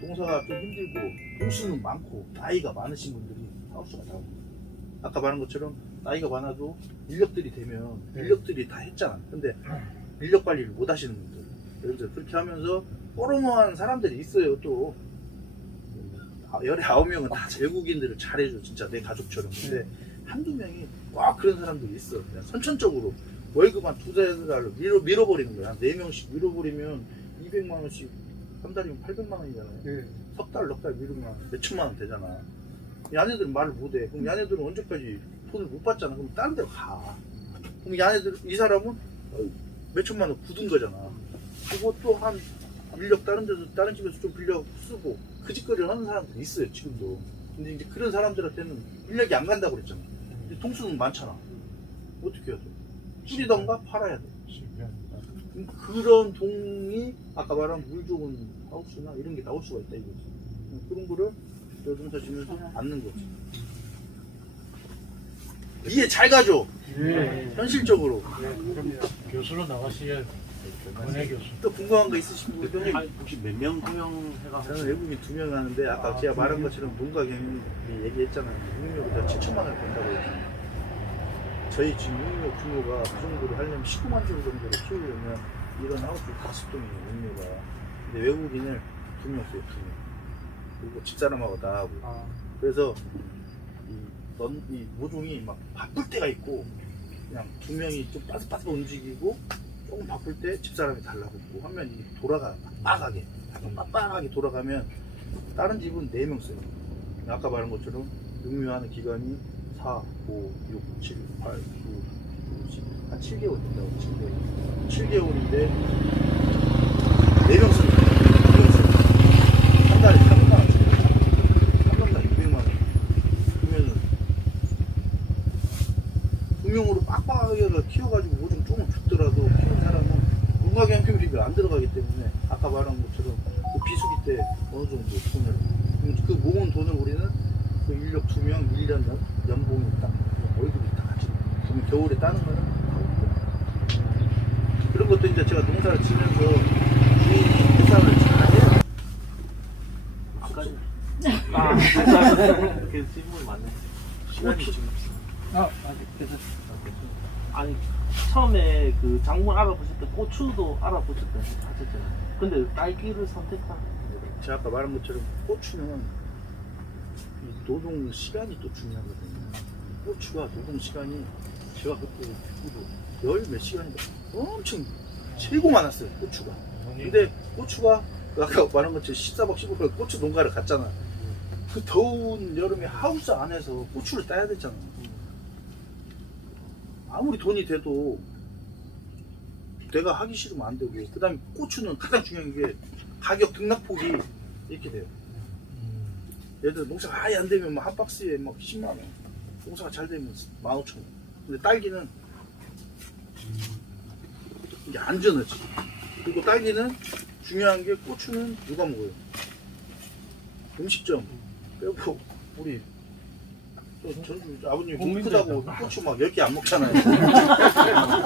농사가 좀 힘들고 호수는 많고 나이가 많으신 분들이 하우스가 다 아까 말한 것처럼 나이가 많아도 인력들이 되면 인력들이 다 했잖아. 근데 인력 관리를 못 하시는 분들, 예를 들어 그렇게 하면서 뽀로모한 사람들이 있어요. 또 19명은 다 외국인들을 잘해줘, 진짜 내 가족처럼. 근데 한두 명이 꽉 그런 사람들이 있어. 그냥 선천적으로 월급 한 두세 달로 밀어버리는 거야. 한 4명씩 밀어버리면 200만 원씩 한 달이면 800만 원이잖아요. 석 달, 넉 달 밀으면 몇천만 원 되잖아. 야네들은 말을 못해. 그럼 야네들은 언제까지 돈을 못 받잖아. 그럼 다른 데로 가. 그럼 야네들, 이 사람은 몇천만 원 굳은 거잖아. 그것도 한 인력 다른 집에서 좀 빌려 쓰고 그 짓거리를 하는 사람들이 있어요, 지금도. 근데 이제 그런 사람들한테는 인력이 안 간다고 그랬잖아. 근데 동수는 많잖아. 어떻게 해야 돼? 줄이던가 팔아야 돼. 그런 동이 아까 말한 물 좋은 하우스나 이런 게 나올 수가 있다 이거지. 그런 거를 농사 지면서 받는 거지. 이해 잘 가죠? 네. 현실적으로. 그럼 교수로 나가시면 원해 교수. 또 궁금한 거 있으신 분? 혹시 몇 명 고용해가? 저는 외국인 2명 하는데 아까 제가 말한 것처럼 농가 경영이 얘기했잖아요. 육묘보다 7천만 원을 번다고 했잖아요. 저희 지금 육묘 규모가 그 정도로 하려면 19만 주 정도로 키우려면 이런 하우스 5동이에요, 육묘가. 근데 외국인을 2명 써요, 2명. 그리고 집사람하고 나하고. 그래서 이 모종이 막 바쁠 때가 있고 그냥 2명이 좀 빠삭빠삭 움직이고 조금 바쁠 때 집사람이 달라붙고 하면 이게 돌아가 빡빡하게 돌아가면 다른 집은 4명 써요. 아까 말한 것처럼 육묘하는 기간이 4, 5, 6, 7, 8, 9, 10, 한 7개월 된다고. 7개월인데 4명 쓰는 거예요. 4명 쓰는 거예요. 한 달에 300만 원 주고 한 명당 200만 원. 그러면은 2명으로 빡빡하게 키워가지고 모종 조금 죽더라도 키운 사람은 농가경 비율이 안 들어가기 때문에 아까 말한 것처럼 그 비수기 때 어느 정도 돈을 그 모은 돈을 우리는 그 인력 2명 1년 연봉이 딱 월급이 다 같이 그러면 겨울에 따는 거는 그런 것도 이제 제가 농사를 지면서 주인이 계산을 잘 해요. 아까 이렇게 질문이 많네. 시간이 지금 아니 처음에 그 작물 알아보실 때 고추도 알아보셨다 하셨잖아요. 근데 딸기를 선택한 제가 아까 말한 것처럼 고추는 이 노동 시간이 또 중요하거든요. 고추가 노동 시간이 제가 그때 열 몇 시간인가 엄청 최고 많았어요, 고추가. 근데 고추가 아까 말한 것처럼 14박 15일 고추 농가를 갔잖아. 그 더운 여름에 하우스 안에서 고추를 따야 되잖아. 아무리 돈이 돼도 내가 하기 싫으면 안 되고, 그 다음에 고추는 가장 중요한 게 가격 등락폭이 이렇게 돼요. 예를 들어 농사가 아예 안 되면 한 박스에 막 10만 원, 농사가 잘 되면 15,000원. 근데 딸기는 이게 안전하지. 그리고 딸기는 중요한 게 고추는 누가 먹어요? 음식점. 그리고 우리 전주 아버님 몸 크다고 고추 막 10개 안 먹잖아요.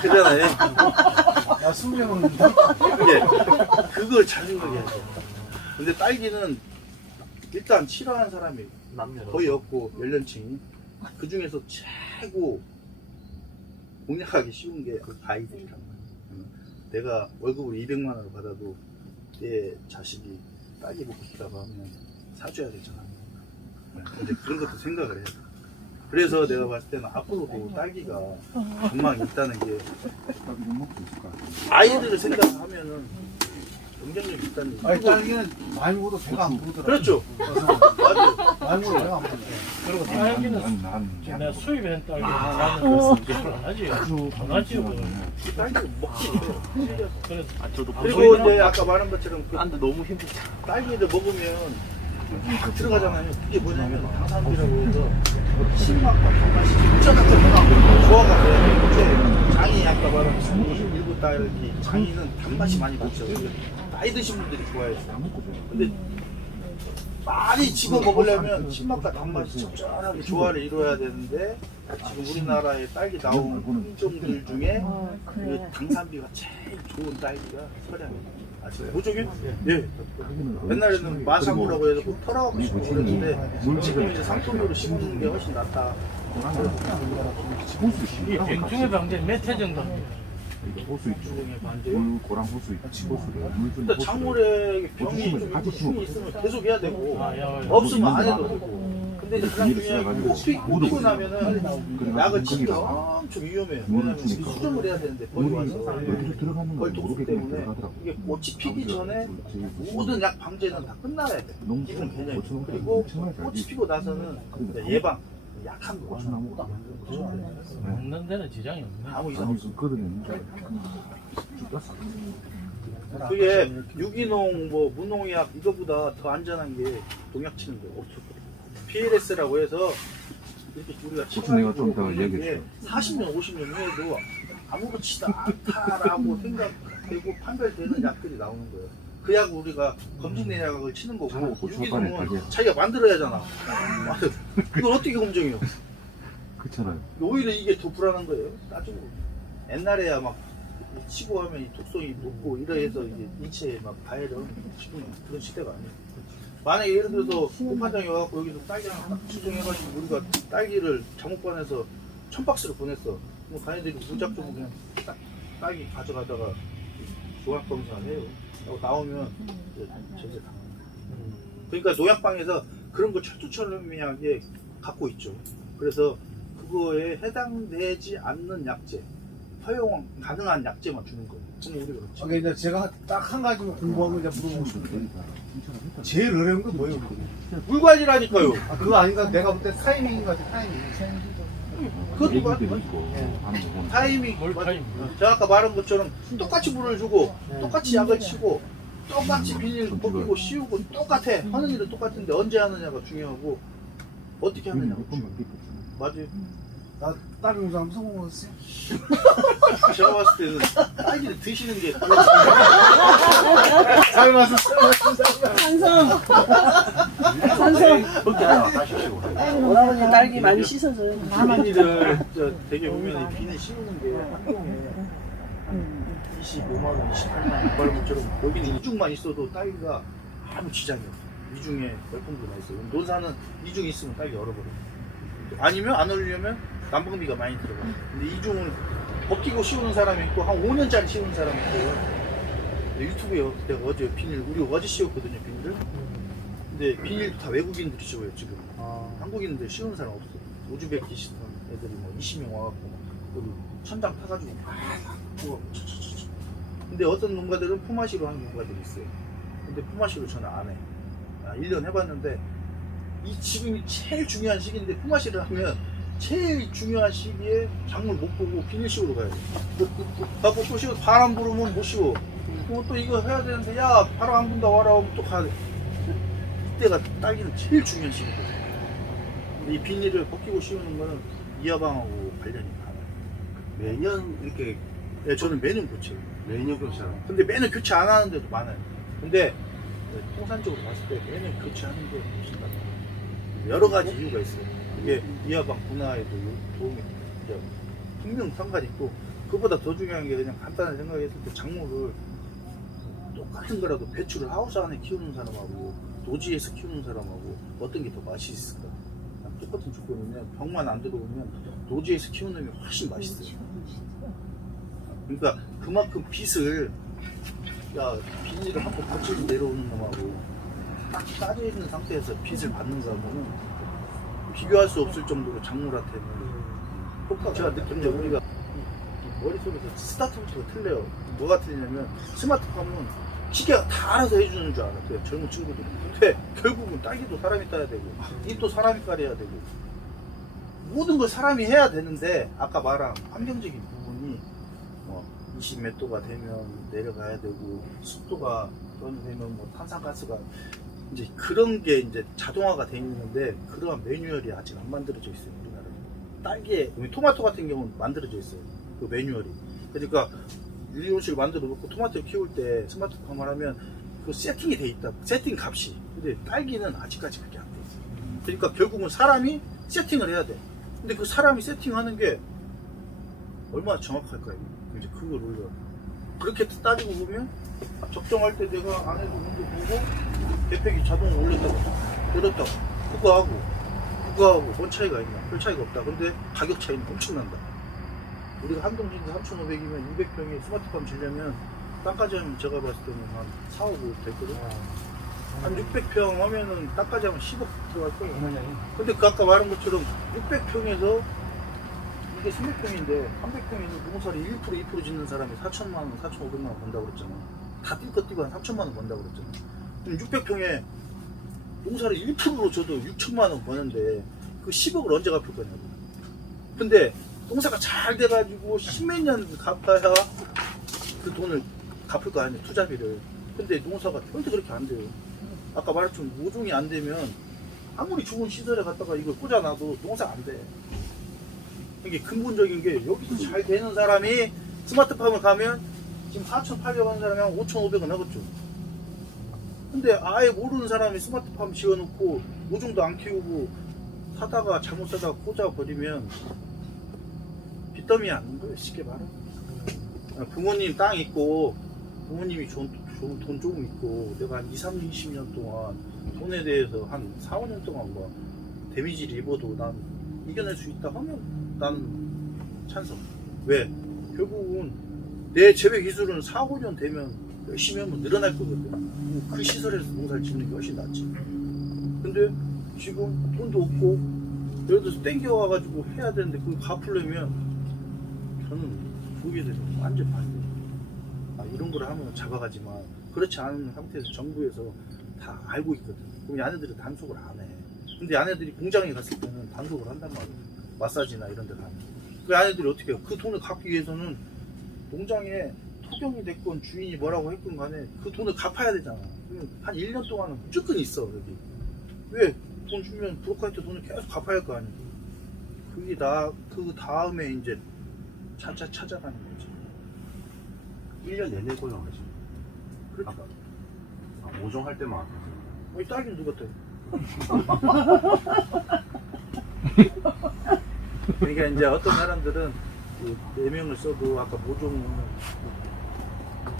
그러잖아요. 나 20명 먹는다. 예, 그걸 잘 생각해야 돼. 근데 딸기는 일단 싫어하는 사람이 거의 없고 연령층이 그 중에서 최고 공략하기 쉬운 게 그 아이들이란 말이야. 내가 월급을 200만 원을 받아도 내 자식이 딸기 먹고 싶다고 하면 사줘야 되잖아. 근데 그런 것도 생각을 해야 돼. 그래서 내가 봤을 때는 앞으로도 딸기가 전망이 있다는 게 아이들을 생각하면은 경쟁력이 있다는 게. 아니 딸기는 많이 먹어도 배가 안 부르더라. 그렇죠. 맞아요. 많이 먹어도 배가 안 부르. 그리고 딸기는 내가 수입한 딸기 나는 강아지요. 강아지요. 딸기 먹기 힘들어요. 그래서 저도 그리고 이제 아까 말한 것처럼 그 안돼 너무 힘들잖아. 딸기를 먹으면 딱 들어가잖아요. 그게 뭐냐면 당산비라고 해서 신맛과 단맛이 진짜 조화가 돼야 돼. 장이 아까 말한 일부 딸기 장이는 단맛이 많이 많죠. 나이 드신 분들이 좋아했어요. 근데 많이 집어 먹으려면 신맛과 단맛이 적절하게 조화를 이루어야 되는데 지금 우리나라에 딸기 나온 품종들 중에 그 당산비가 제일 좋은 딸기가 서량이에요. 아시나요? 모종이? 네. 옛날에는 마상무라고 해서 뭐 털어가고 싶고 그랬는데 지금 이제 상품으로 심는 게 훨씬 낫다. 이 백중의 방제 몇 회 정도 합니까? 호수 있죠. 중에 반대요. 물고랑 호수 있죠. 호수래. 근데 작물에 병이 좀 있고 힘이 있으면 계속 해야 되고 야. 없으면 안 해도 되고. 근데 이제 가장 중요한 게 피고 나면은 약을 치기 엄청 위험해요. 왜냐면 수정을 해야 되는데 거기 와서 들어가는 거의 독소 때문에 이게 꽃이 피기 전에 모든 약 방제는 다 끝나야 돼. 기본 개념이. 그리고 꽃이 피고 나서는 이제 예방, 약한 거 고추나무보다 먹는 데는 지장이 없네. 아무 이상 없어. 거든요. 그게 유기농, 뭐 무농약 이거보다 더 안전한 게 동약 치는 거 없었거든. PLS라고 해서 이렇게 우리가 고추 내가 좀 이따가 얘기했죠. 40년, 50년 후에도 아무렇지도 않다라고 생각되고 판별되는 약들이 나오는 거예요. 그 약을 우리가 검증 내약을 치는 거고 유기농은 자기가 만들어야 하잖아. 이걸 어떻게 검증해요? 그렇잖아요. 오히려 이게 더 불안한 거예요. 나중에 옛날에야 막 치고 하면 이 독성이 높고 이래서 이제 인체에 막 가해를 지금 그런 시대가 아니에요. 만약에 예를 들어서 공판장에 와갖고 여기서 딸기 하나 딱 추정해가지고 우리가 딸기를 잘못반해서 1000박스를 보냈어. 그럼 가해들이 무작정 그냥 딸기 가져가다가 조약검사를 해요. 하고 나오면 제재 당합니다. 그러니까 노약방에서 그런 거 철두철미하게 갖고 있죠. 그래서 그거에 해당되지 않는 약제, 허용 가능한 약제만 주는 거예요. 그럼 우리가 그렇죠. 그러니까 이제 제가 딱 한 가지만 궁금한 거 이제 물어보고 싶은데 제일 어려운 건 뭐예요? 물관이라니까요. 아 그거 아닌가? 내가 볼 때 타이밍인 것 같아. 타이밍. 그것도 맞 얘기들이 있고 하는 거 보면 타이밍. 뭘 타임? 제가 아까 말한 것처럼 똑같이 물을 주고 똑같이 약을 치고 똑같이 비닐 벗기고 씌우고 똑같아. 하는 일은 똑같은데 언제 하느냐가 중요하고 어떻게 하느냐가 중요해요. 맞아요. 나 딸기 농사 한번 성공했어요. 제가 봤을 때는 딸기를 드시는 게 삶아서 산성. 산성. 오라버니 딸기 많이 씻어줘요. 비닐을 되게 보면 비닐 씌우는 게 한 병에 25만 원, 28만 원 이발물처럼 여기는 이중만 있어도 딸기가 아무 지장이 없어. 이중에 몇 군데나 있어요. 논사는 이중 있으면 딸기 얼어버려요. 아니면 안 얼리려면 난방비가 많이 들어가요. 근데 이중을 벗기고 씌우는 사람이 있고 한 5년짜리 씌우는 사람이 있어요. 유튜브에 내가 어제 비닐 우리 어제 씌웠거든요 비닐을. 근데 비닐도 다 외국인들이 씌워요 지금. 한국인들 씌우는 사람 없어. 우즈베키스탄 애들이 뭐 20명 와갖고 거기 천장 타가지고 막 구워. 근데 어떤 농가들은 품앗이로 하는 농가들이 있어요. 근데 품앗이로 저는 안 해. 1년 해봤는데 이 지금이 제일 중요한 시기인데 품앗이를 하면 제일 중요한 시기에 작물 못 보고 비닐 씌우러 가야 돼. 갖고 또 씌워 바람 불으면 못 씌워. 그럼 또 이거 해야 되는데 야 바람 안 분다 와라 하면 또 가야 돼. 이때가 딸기는 제일 중요한 시기거든. 근데 이 비닐을 벗기고 씌우는 거는 이하방하고 관련이 많아요. 매년 이렇게 네, 저는 매년 교체해요. 매년 교체. 근데 매년 교체 안 하는 데도 많아요. 근데 통산적으로 봤을 때 매년 교체하는 게 훨씬 낫다. 여러 가지 이유가 있어요. 이게 이하방 분화에도 도움이 돼요. 분명 상관이 있고 그보다 더 중요한 게 그냥 간단하게 생각했을 때 작물을 똑같은 거라도 배추를 하우스 안에 키우는 사람하고 노지에서 키우는 사람하고 어떤 게 더 맛이 있을까? 똑같은 조건이면 병만 안 들어오면 노지에서 키우는 놈이 훨씬 맛있어요. 그러니까 그만큼 빚을 비닐을 한번 거치고 내려오는 놈하고 딱 따져 있는 상태에서 빚을 받는 사람은 비교할 수 없을 정도로 작물한테는 효과가 제가 느낀 게 우리가 이 머릿속에서 스타트부터가 틀려요. 뭐가 틀리냐면 스마트폰은 기계가 다 알아서 해주는 줄 알았어요. 젊은 친구들은. 근데 결국은 딸기도 사람이 따야 되고 잎도 사람이 깔아야 되고 모든 걸 사람이 해야 되는데 아까 말한 환경적인 부분이 20 몇 도가 되면 내려가야 되고 습도가 어느 되면 뭐 탄산가스가 이제 그런 게 이제 자동화가 돼 있는데 그러한 매뉴얼이 아직 안 만들어져 있어요. 우리나라에. 딸기에 토마토 같은 경우는 만들어져 있어요. 그 매뉴얼이. 그러니까 유리온실을 만들어 놓고 토마토를 키울 때 스마트팜을 하면 그 세팅이 돼 있다. 세팅 값이. 근데 딸기는 아직까지 그렇게 안 돼 있어. 그러니까 결국은 사람이 세팅을 해야 돼. 근데 그 사람이 세팅하는 게 얼마나 정확할까요? 이제 그걸 올려. 그렇게 따지고 보면 적정할 때 내가 안에서 온도 보고 대팩이 자동으로 올렸다고 내렸다고 그거 하고 뭔 차이가 있나? 별 차이가 없다. 근데 가격 차이는 엄청난다. 우리가 한동진도 3,500이면 200평에 스마트팜 지려면 땅까지 하면 제가 봤을 때는 한 4, 5억 됐거든. 한 600평 하면은 땅까지 하면 10억 들어갈 거예요. 근데 그 아까 말한 것처럼 600평에서 이게 300평인데 300평에서 농사를 1% 2% 짓는 사람이 4천만 원, 4,500만 원 번다고 그랬잖아. 다 뛸거 한 3천만 원 번다고 그랬잖아. 그럼 600평에 농사를 1%로 줘도 6천만 원 버는데 그 10억을 언제 갚을 거냐고. 근데 농사가 잘 돼가지고 10몇 년 갚아야 그 돈을 갚을 거 아니에요, 투자비를. 근데 농사가 절대 그렇게 안 돼요. 아까 말했지만 모종이 안 되면 아무리 좋은 시설에 갖다가 이걸 꽂아놔도 농사 안 돼. 이게 근본적인 게 여기서 잘 되는 사람이 스마트팜을 가면 지금 4,800원 하는 사람이 한 5,500원 하겠죠. 근데 아예 모르는 사람이 스마트팜 지어놓고 모종도 안 키우고 사다가 잘못 사다가 꽂아버리면 빚더미 않는 거예요, 쉽게 말하면. 부모님 땅 있고 부모님이 돈 조금 있고 내가 한 20년 동안 돈에 대해서 한 4, 5년 동안 뭐 데미지를 입어도 난 이겨낼 수 있다 하면 나는 찬성. 왜? 결국은 내 재배 기술은 4, 5년 되면 열심히 하면 늘어날 거거든. 그 시설에서 농사를 짓는 게 훨씬 낫지. 근데 지금 돈도 없고 예를 들어서 땡겨와가지고 해야 되는데 그걸 갚으려면 저는 그게 대해서 완전 반대. 이런 걸 하면 잡아가지만 그렇지 않은 상태에서 정부에서 다 알고 있거든. 그럼 야네들이 단속을 안 해. 근데 야네들이 공장에 갔을 때는 단속을 한단 말이야. 마사지나 이런 데 가면. 그 야네들이 어떻게 해요? 그 돈을 갚기 위해서는 농장에 토경이 됐건 주인이 뭐라고 했건 간에 그 돈을 갚아야 되잖아. 그러면 한 1년 동안은 무조건 있어, 여기. 왜? 돈 주면 브로커한테 돈을 계속 갚아야 할 거 아니야. 그게 그 다음에 이제 차차 찾아가는 거지. 1년 내내 고용하지. 그러니까. 모종할 때만. 이 딸기는 누가 떠요? 그러니까 이제 어떤 사람들은 그 4명을 써도 아까 모종은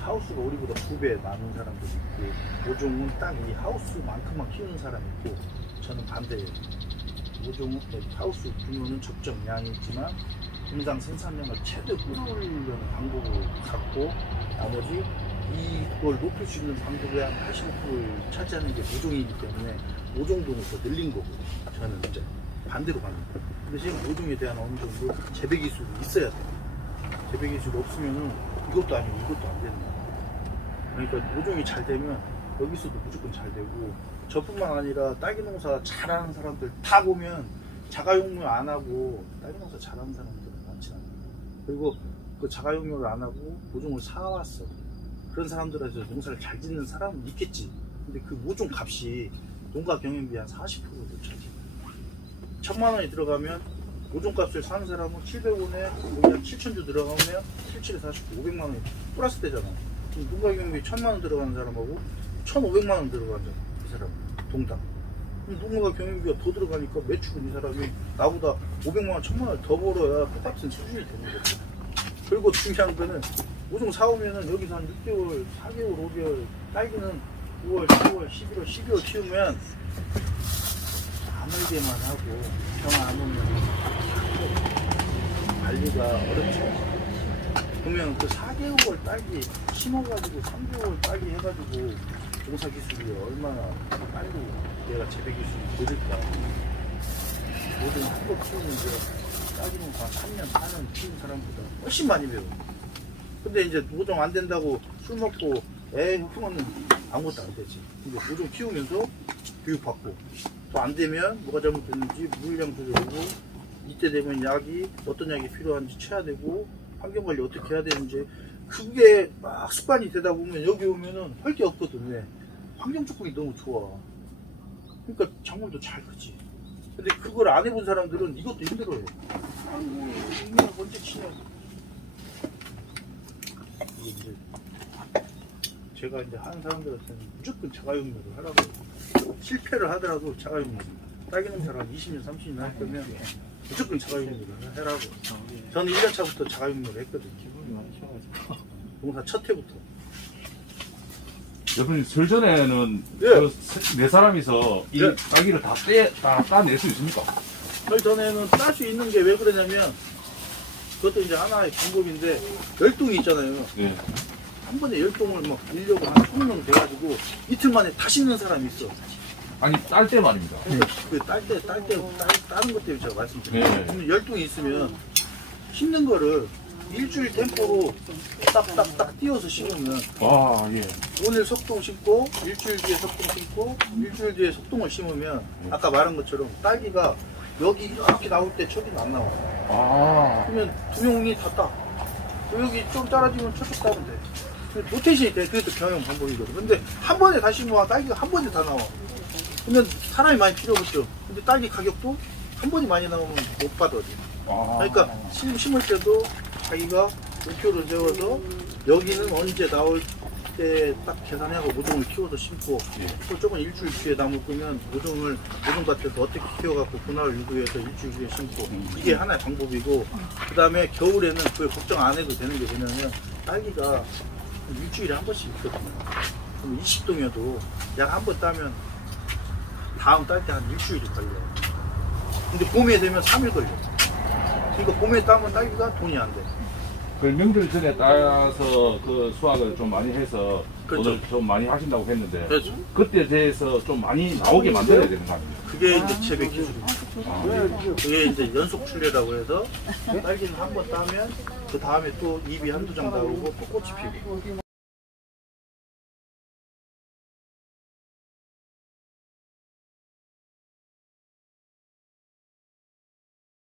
하우스가 우리보다 2배 많은 사람들이 있고 모종은 딱 이 하우스만큼만 키우는 사람이 있고 저는 반대예요. 모종은 하우스 규모는 적정량이지만 분당 생산량을 최대 끌어올리려는 방법을 갖고 나머지 이걸 높일 수 있는 방법의 한 85%를 차지하는 게 모종이기 때문에 모종동을 더 늘린 거고 저는 이제 반대로 갑니다. 근데 지금 모종에 대한 어느 정도 재배 기술이 있어야 돼. 재배 기술이 없으면은 이것도 아니고 이것도 안 되는 거야. 그러니까 모종이 잘 되면 여기서도 무조건 잘 되고 저뿐만 아니라 딸기 농사 잘하는 사람들 다 보면 자가용물 안 하고 딸기 농사 잘하는 사람들은 많지 않아요. 그리고 그 자가용물을 안 하고 모종을 사왔어. 그런 사람들한테 농사를 잘 짓는 사람은 있겠지. 근데 그 모종 값이 농가 경영비 한 40%도 차지. 1,000만 원이 들어가면 모종 값을 사는 사람은 700원에 거기 한 7,000주 들어가면 77에 49, 500만 원이 플러스 되잖아. 그럼 농가 경영비 1,000만 원 들어가는 사람하고 1,500만 원 들어가잖아. 이 사람 동당. 그럼 농가 경영비가 더 들어가니까 매출은 이 사람이 나보다 500만 원, 1,000만 원 더 벌어야 똑같은 수준이 되는 거지. 그리고 중요한 거는 모종 사오면은 여기서 한 6개월, 4개월, 5개월, 딸기는 9월, 10월, 11월, 12월 키우면 아물게만 하고 병 안 오면 관리가 어렵죠. 그러면 그 4개월 딸기 심어가지고 3개월 딸기 해가지고 농사 기술이 얼마나 빨리 내가 재배 기술이 늘을까. 모든 한국 키우는데 딸기는 다 3년, 4년 키우는 사람보다 훨씬 많이 배워. 근데 이제 모종 안 된다고 술 먹고 그거는 아무것도 안 되지. 근데 모종 키우면서 교육받고 또 안 되면 뭐가 잘못됐는지 물량 조절하고 이때 되면 약이 어떤 약이 필요한지 쳐야 되고 환경관리 어떻게 해야 되는지 그게 막 습관이 되다 보면 여기 오면은 할 게 없거든. 왜? 환경 조건이 너무 좋아. 그러니까 작물도 잘 크지. 근데 그걸 안 해본 사람들은 이것도 힘들어요. 아이고 이거 언제 치냐고. 이제 제가 이제 하는 사람들한테는 무조건 자가용료를 하라고 실패를 하더라도 자가용료 딸기 농사를 한 20년 30년 할 거면 무조건 자가용료를 해라고 저는 1년 차부터 자가용료를 했거든요 농사 첫 해부터 여러분 설전에는 예. 네 사람이서 이 예. 딸기를 다 따낼 수 있습니까? 그 전에는 딸 수 있는 게 왜 그러냐면 그것도 이제 하나의 방법인데 열동이 있잖아요 예. 한 번에 열동을 막 밀려고 한 20명 돼가지고 이틀 만에 다 심는 사람이 있어 아니 딸 때 말입니다. 그러니까 그 따는 것 때문에 제가 말씀드려요. 네. 그럼 열동이 있으면 심는 거를 일주일 템포로 딱딱딱 띄워서 심으면 아 예. 오늘 석동 심고 일주일 뒤에 석동 심고 일주일 뒤에 석동을 심으면 아까 말한 것처럼 딸기가 여기 이렇게 나올 때 저기는 안 나와. 아 그러면 두 명이 다 따. 여기 좀 따라지면 저쪽 따면 돼. 로테이션이 돼. 그게 또 경영 방법이거든. 근데 한 번에 다 심으면 딸기가 한 번에 다 나와. 그러면 사람이 많이 필요 없죠. 근데 딸기 가격도 한 번이 많이 나오면 못 받아줘. 그러니까 심을 때도 자기가 목표를 세워서 여기는 언제 나올 때 딱 계산하고 모종을 키워서 심고 또 조금 일주일 뒤에 남을 거면 모종밭에서 어떻게 키워갖고 분할을 유도해서 일주일 뒤에 심고 이게 하나의 방법이고 그 다음에 겨울에는 그걸 걱정 안 해도 되는 게 뭐냐면 딸기가 일주일에 한 번씩 있거든요. 그럼 20동여도 약 한 번 따면 다음 딸 때 한 일주일이 걸려요. 근데 봄에 되면 3일 걸려. 그러니까 봄에 따면 딸기가 돈이 안 돼. 그 명절 전에 따서 그 수확을 좀 많이 해서 그렇죠. 오늘 좀 많이 하신다고 했는데 그래서 그때 대해서 좀 많이 나오게 만들어야 되는 거 아닙니까? 그게 이제 재배 기술입니다. 그게 이제 연속 출래라고 해서 딸기는 한 번 따면 그 다음에 또 잎이 한두 장 나오고 또 꽃이 피고